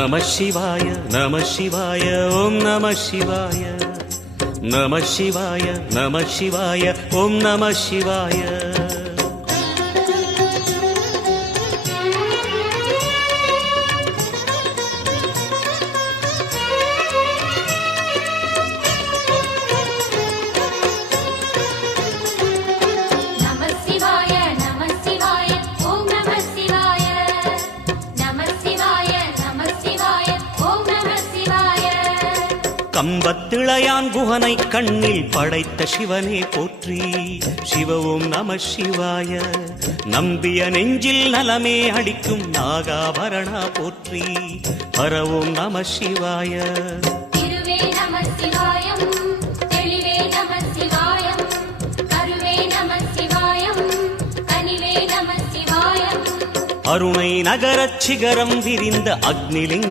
நம சிவாய நம சிவாய ஓம் நம சிவாய நம சிவாய நம சிவாய ஓம் நம சிவாய கம்பத்திளையான் குகனை கண்ணில் படைத்த சிவனே போற்றி சிவ ஓம் நம சிவாய நம்பிய நெஞ்சில் நலமே அடிக்கும் நாகாபரணா போற்றி ஹர ஓம் நம சிவாய திருவே நம சிவாயம் தெளிவே நம சிவாயம் கருவே நம சிவாயம் கனிவே நம சிவாயம் அருணை நகரச் சிகரம் விரிந்த அக்னிலிங்க